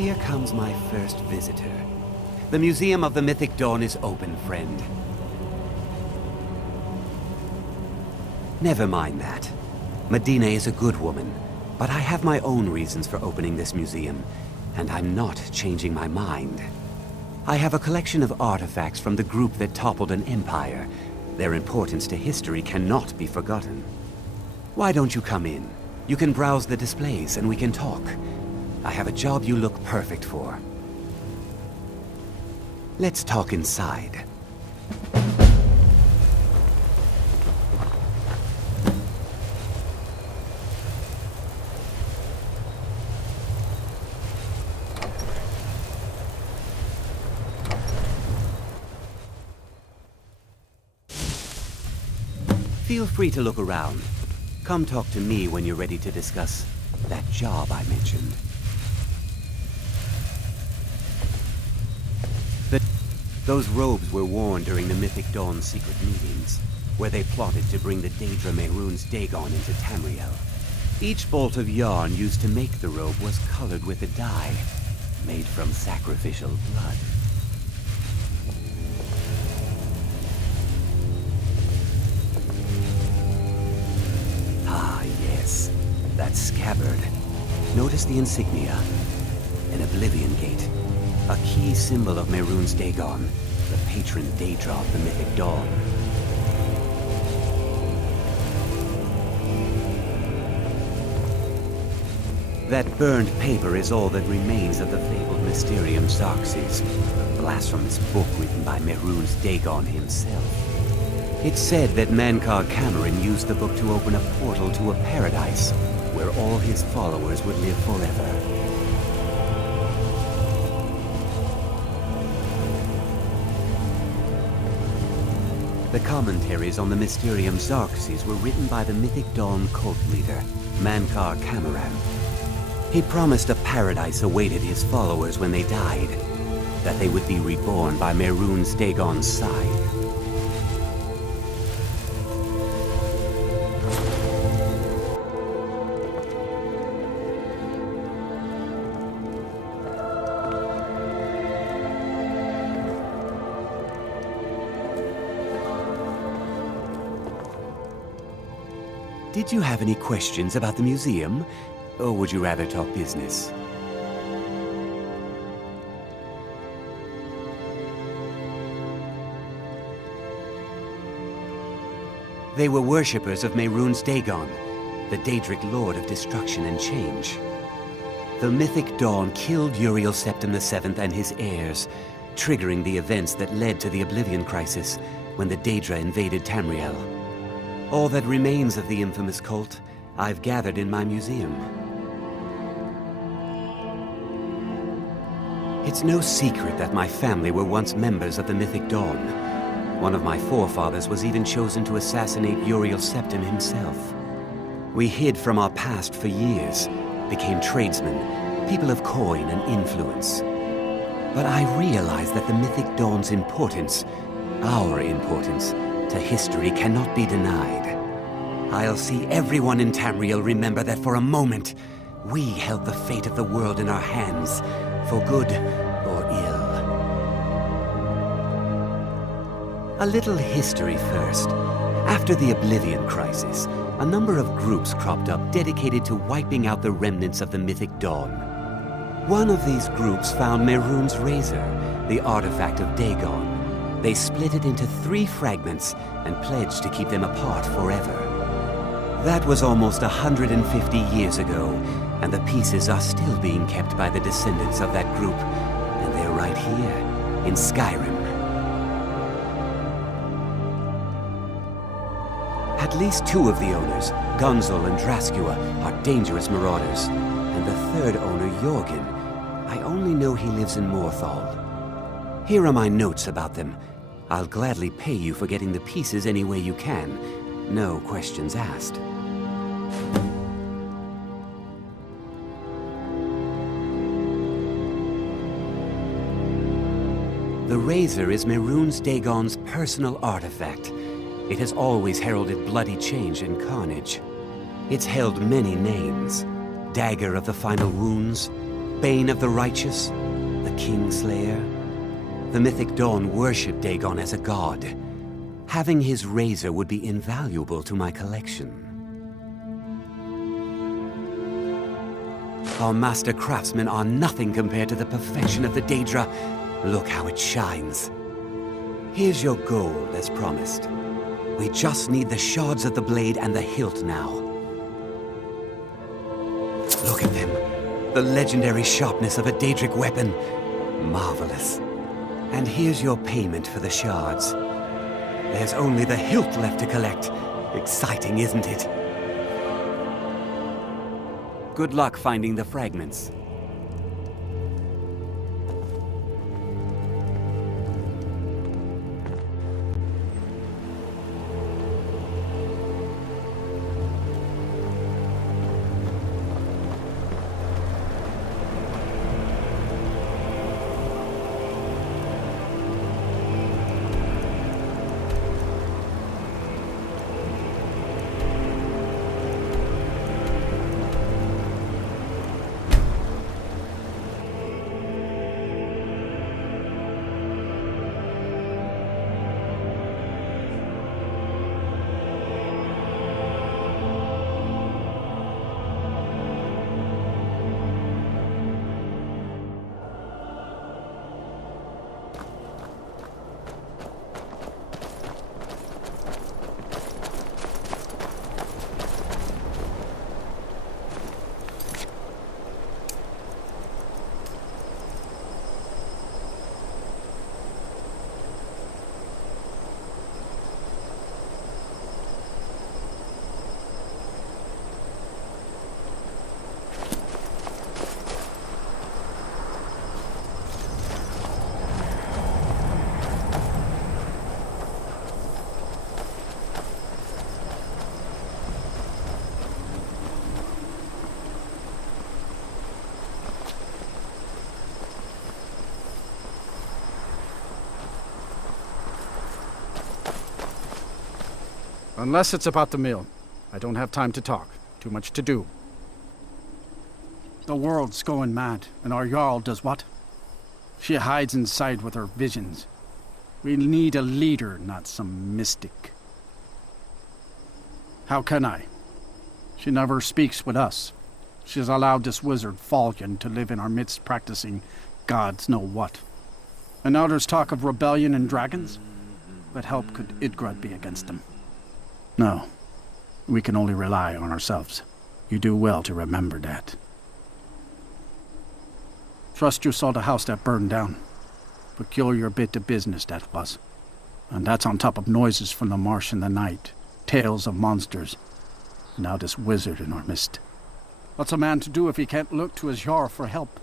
here comes my first visitor. The Museum of the Mythic Dawn is open, friend. Never mind that. Medina is a good woman, but I have my own reasons for opening this museum, and I'm not changing my mind. I have a collection of artifacts from the group that toppled an empire. Their importance to history cannot be forgotten. Why don't you come in? You can browse the displays and we can talk. I have a job you look perfect for. Let's talk inside. Feel free to look around. Come talk to me when you're ready to discuss that job I mentioned. Those robes were worn during the Mythic Dawn secret meetings, where they plotted to bring the Daedra Mehrunes Dagon into Tamriel. Each bolt of yarn used to make the robe was colored with a dye, made from sacrificial blood. Ah, yes, that scabbard. Notice the insignia. An Oblivion Gate. A key symbol of Mehrunes Dagon, the patron Daedra of the Mythic Dawn. That burned paper is all that remains of the fabled Mysterium Xarxes, the blasphemous book written by Mehrunes Dagon himself. It's said that Mankar Cameron used the book to open a portal to a paradise, where all his followers would live forever. The commentaries on the Mysterium Xarxes were written by the Mythic Dawn cult leader, Mankar Cameron. He promised a paradise awaited his followers when they died, that they would be reborn by Mehrunes Dagon's side. Did you have any questions about the museum, or would you rather talk business? They were worshippers of Mehrunes Dagon, the Daedric Lord of Destruction and Change. The Mythic Dawn killed Uriel Septim VII and his heirs, triggering the events that led to the Oblivion Crisis when the Daedra invaded Tamriel. All that remains of the infamous cult, I've gathered in my museum. It's no secret that my family were once members of the Mythic Dawn. One of my forefathers was even chosen to assassinate Uriel Septim himself. We hid from our past for years, became tradesmen, people of coin and influence. But I realized that the Mythic Dawn's importance, our importance, to history cannot be denied. I'll see everyone in Tamriel remember that for a moment, we held the fate of the world in our hands, for good or ill. A little history first. After the Oblivion Crisis, a number of groups cropped up dedicated to wiping out the remnants of the Mythic Dawn. One of these groups found Mehrunes' Razor, the artifact of Dagon. They split it into 3 fragments and pledged to keep them apart forever. That was almost 150 years ago, and the pieces are still being kept by the descendants of that group, and they're right here, in Skyrim. At least 2 of the owners, Gunzel and Draskua, are dangerous marauders, and the 3rd owner, Jorgen, I only know he lives in Morthal. Here are my notes about them. I'll gladly pay you for getting the pieces any way you can. No questions asked. The Razor is Mehrunes Dagon's personal artifact. It has always heralded bloody change and carnage. It's held many names. Dagger of the Final Wounds, bane of the righteous, the Kingslayer. The Mythic Dawn worship Dagon as a god. Having his razor would be invaluable to my collection. Our master craftsmen are nothing compared to the perfection of the Daedra. Look how it shines. Here's your gold, as promised. We just need the shards of the blade and the hilt now. Look at them. The legendary sharpness of a Daedric weapon. Marvelous. And here's your payment for the shards. There's only the hilt left to collect. Exciting, isn't it? Good luck finding the fragments. Unless it's about the mill. I don't have time to talk. Too much to do. The world's going mad, and our Jarl does what? She hides inside with her visions. We need a leader, not some mystic. How can I? She never speaks with us. She's allowed this wizard Falcon to live in our midst practicing gods know what. And now there's talk of rebellion and dragons? What help could Idgrad be against them? No. We can only rely on ourselves. You do well to remember that. Trust you saw the house that burned down. Peculiar bit of business that was. And that's on top of noises from the marsh in the night, tales of monsters, and now this wizard in our midst. What's a man to do if he can't look to his Jarl for help?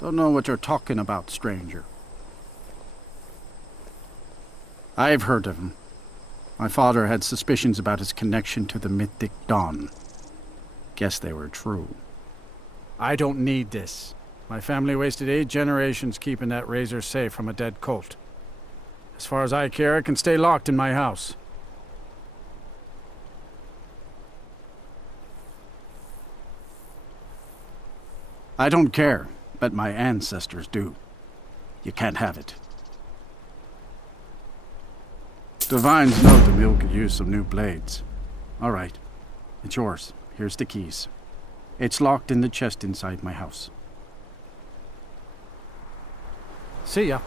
Don't know what you're talking about, stranger. I've heard of him. My father had suspicions about his connection to the Mythic Dawn. Guess they were true. I don't need this. My family wasted 8 generations keeping that razor safe from a dead cult. As far as I care, it can stay locked in my house. I don't care, but my ancestors do. You can't have it. Divines know the mill could use some new blades. All right. It's yours. Here's the keys. It's locked in the chest inside my house. See ya.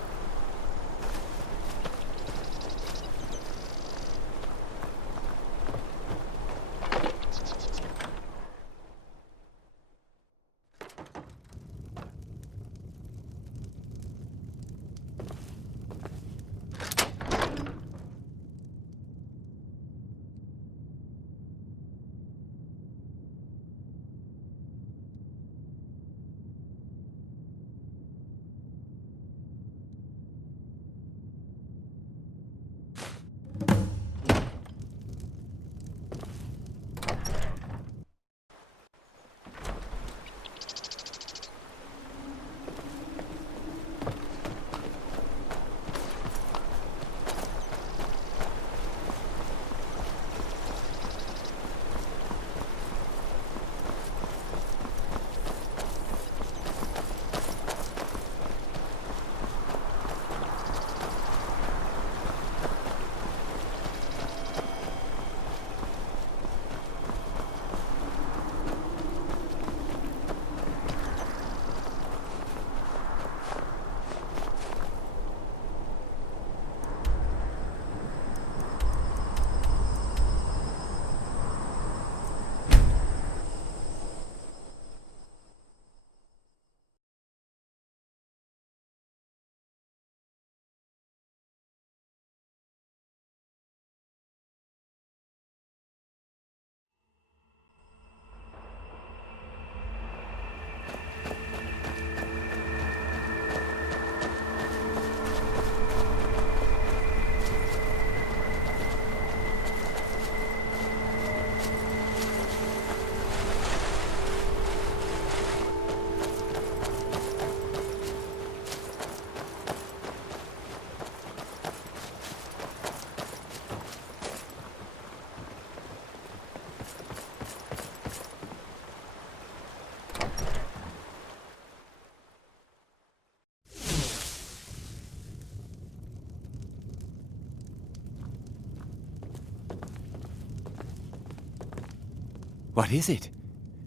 What is it?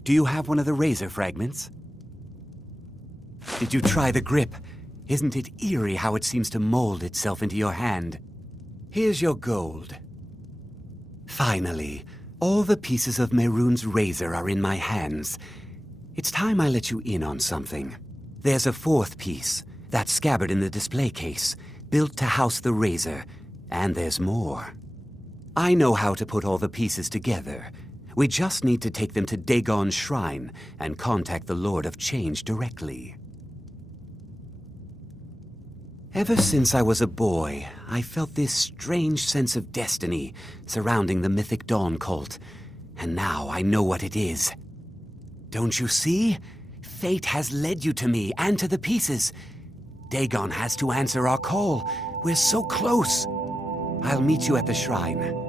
Do you have one of the razor fragments? Did you try the grip? Isn't it eerie how it seems to mold itself into your hand? Here's your gold. Finally, all the pieces of Mehrunes' razor are in my hands. It's time I let you in on something. There's a fourth piece, that scabbard in the display case, built to house the razor, and there's more. I know how to put all the pieces together. We just need to take them to Dagon's shrine and contact the Lord of Change directly. Ever since I was a boy, I felt this strange sense of destiny surrounding the Mythic Dawn cult, and now I know what it is. Don't you see? Fate has led you to me and to the pieces. Dagon has to answer our call. We're so close. I'll meet you at the shrine.